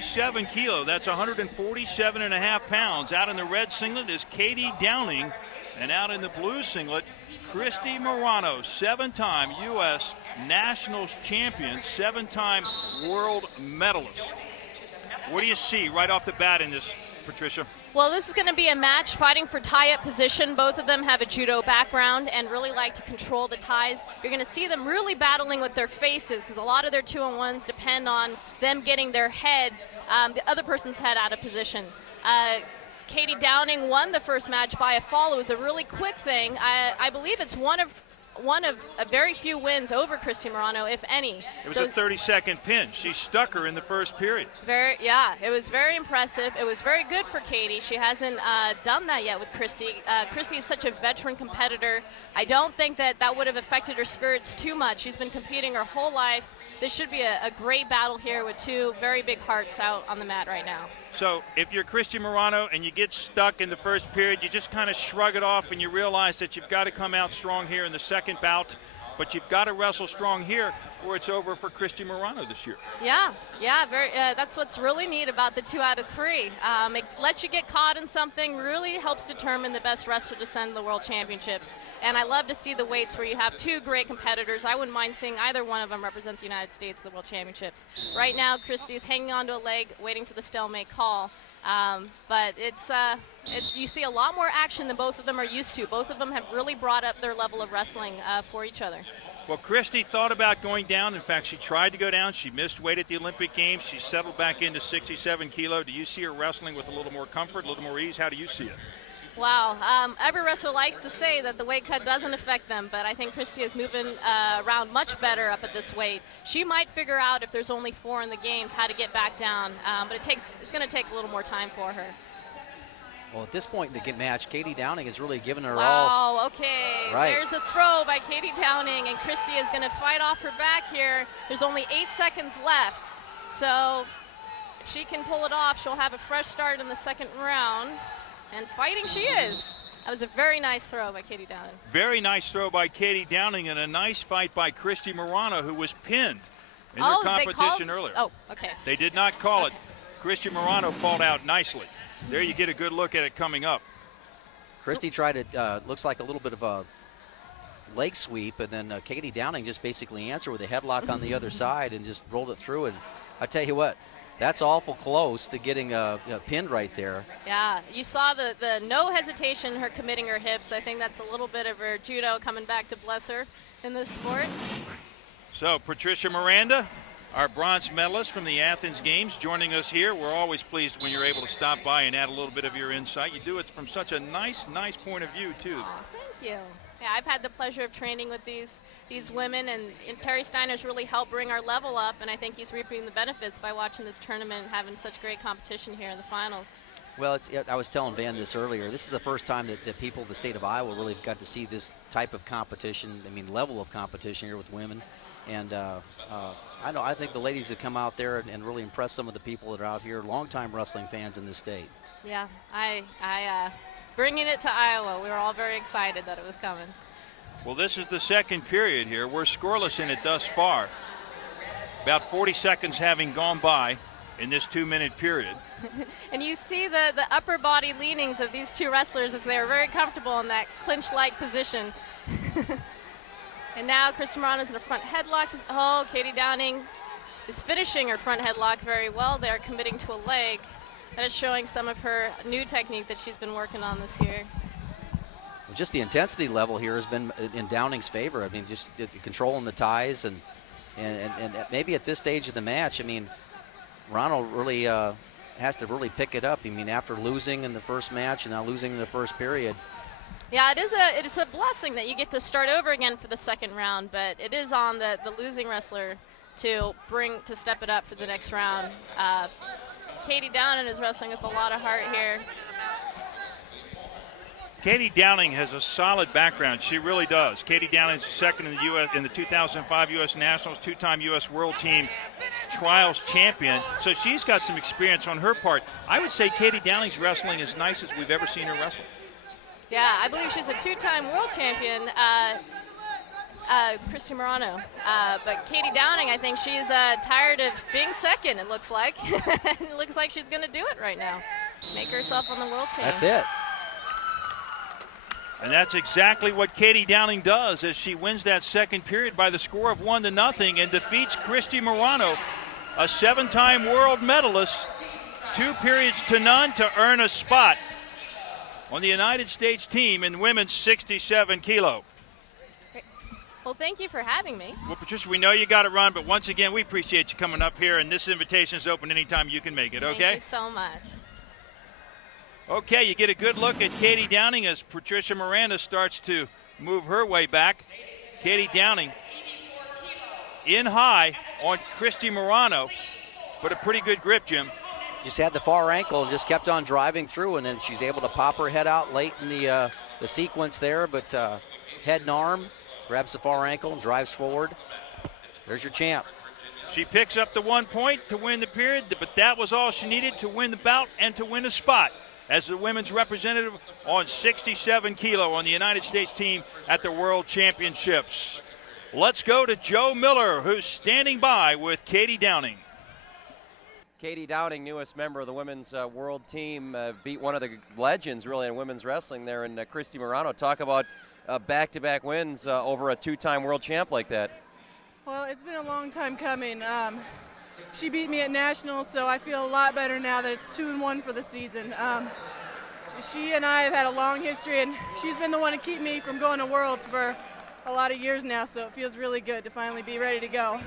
67 kilo. That's 147 and a half pounds. Out in the red singlet is Katie Downing. And out in the blue singlet, Kristie Marano, 7-time U.S. Nationals champion, 7-time world medalist. What do you see right off the bat in this, Patricia? Well, this is going to be a match fighting for tie-up position. Both of them have a judo background and really like to control the ties. You're going to see them really battling with their faces because a lot of their 2-on-1s depend on them getting their head, the other person's head, out of position. Katie Downing won the first match by a fall. It was a really quick thing. I believe it's one of a very few wins over Kristie Marano, if any. It was a 30-second pinch. She stuck her in the first period. It was very impressive. It was very good for Katie. She hasn't done that yet with Kristie. Kristie is such a veteran competitor. I don't think that would have affected her spirits too much. She's been competing her whole life. This should be a great battle here with two very big hearts out on the mat right now. So if you're Kristie Marano and you get stuck in the first period, you just kind of shrug it off and you realize that you've got to come out strong here in the second bout, but you've got to wrestle strong here or it's over for Kristie Marano this year. Yeah, that's what's really neat about the 2 out of 3. It lets you get caught in something, really helps determine the best wrestler to send to the World Championships. And I love to see the weights where you have two great competitors. I wouldn't mind seeing either one of them represent the United States at the World Championships. Right now, Kristie's hanging onto a leg, waiting for the stalemate call. But you see a lot more action than both of them are used to. Both of them have really brought up their level of wrestling for each other. Well, Kristie thought about going down. In fact, she tried to go down. She missed weight at the Olympic Games. She settled back into 67 kilo. Do you see her wrestling with a little more comfort, a little more ease? How do you see it? Wow. Every wrestler likes to say that the weight cut doesn't affect them, but I think Kristie is moving around much better up at this weight. She might figure out, if there's only 4 in the games, how to get back down, but it's going to take a little more time for her. Well, at this point in the match, Katie Downing has really given her all. Wow, okay. Right. There's a throw by Katie Downing, and Kristie is going to fight off her back here. There's only 8 seconds left, so if she can pull it off, she'll have a fresh start in the second round. And fighting she is. That was a very nice throw by Katie Downing. Very nice throw by Katie Downing, and a nice fight by Kristie Marano, who was pinned in the competition earlier. Oh, okay. They did not call it. Kristie Marano fought out nicely. There you get a good look at it coming up. Kristie tried it, looks like a little bit of a leg sweep, and then Katie Downing just basically answered with a headlock on the other side and just rolled it through. And I tell you what, that's awful close to getting pinned right there. Yeah, you saw the no hesitation, her committing her hips. I think that's a little bit of her judo coming back to bless her in this sport. So Patricia Miranda, our bronze medalist from the Athens Games, joining us here. We're always pleased when you're able to stop by and add a little bit of your insight. You do it from such a nice point of view, too. Oh, thank you. Yeah, I've had the pleasure of training with these women, and Terry Steiner's really helped bring our level up, and I think he's reaping the benefits by watching this tournament and having such great competition here in the finals. Well, I was telling Van this earlier. This is the first time that people of the state of Iowa really got to see this type of competition, level of competition here with women. And I think the ladies have come out there and really impressed some of the people that are out here, longtime wrestling fans in this state. Yeah, I bringing it to Iowa. We were all very excited that it was coming. Well, this is the second period here. We're scoreless in it thus far. About 40 seconds having gone by in this 2-minute period. And you see the upper body leanings of these two wrestlers as they are very comfortable in that clinch-like position. And now Kristie Marano's in a front headlock. Oh, Katie Downing is finishing her front headlock very well there, committing to a leg. That is showing some of her new technique that she's been working on this year. Well, just the intensity level here has been in Downing's favor. Just controlling the ties and maybe at this stage of the match, Marano really has to really pick it up. After losing in the first match and now losing in the first period. Yeah, it's a blessing that you get to start over again for the second round, but it is on the losing wrestler to step it up for the next round. Katie Downing is wrestling with a lot of heart here. Katie Downing has a solid background. She really does. Katie Downing is second in the U.S. in the 2005 U.S. Nationals, 2-time U.S. World Team Trials champion. So she's got some experience on her part. I would say Katie Downing's wrestling as nice as we've ever seen her wrestle. Yeah, I believe she's a 2-time world champion. Kristie Marano. But Katie Downing, I think she's tired of being second, it looks like. It looks like she's going to do it right now. Make herself on the world team. That's it. And that's exactly what Katie Downing does as she wins that second period by the score of 1-0 and defeats Kristie Marano, a 7-time world medalist, 2 periods to none to earn a spot on the United States team in women's 67 kilo. Great. Well, thank you for having me. Well, Patricia, we know you got to run, but once again, we appreciate you coming up here, and this invitation is open anytime you can make it, okay? Thank you so much. Okay, you get a good look at Katie Downing as Patricia Miranda starts to move her way back. Katie Downing in high on Kristie Marano, but a pretty good grip, Jim. Just had the far ankle and just kept on driving through, and then she's able to pop her head out late in the sequence there, but head and arm, grabs the far ankle and drives forward. There's your champ. She picks up the 1 point to win the period, but that was all she needed to win the bout and to win a spot as the women's representative on 67 kilo on the United States team at the World Championships. Let's go to Joe Miller, who's standing by with Katie Downing. Katie Downing, newest member of the women's world team, beat one of the legends really in women's wrestling there in Kristie Marano. Talk about back-to-back wins over a 2-time world champ like that. Well, it's been a long time coming. She beat me at nationals, so I feel a lot better now that it's 2-1 for the season. She and I have had a long history, and she's been the one to keep me from going to Worlds for a lot of years now, so it feels really good to finally be ready to go.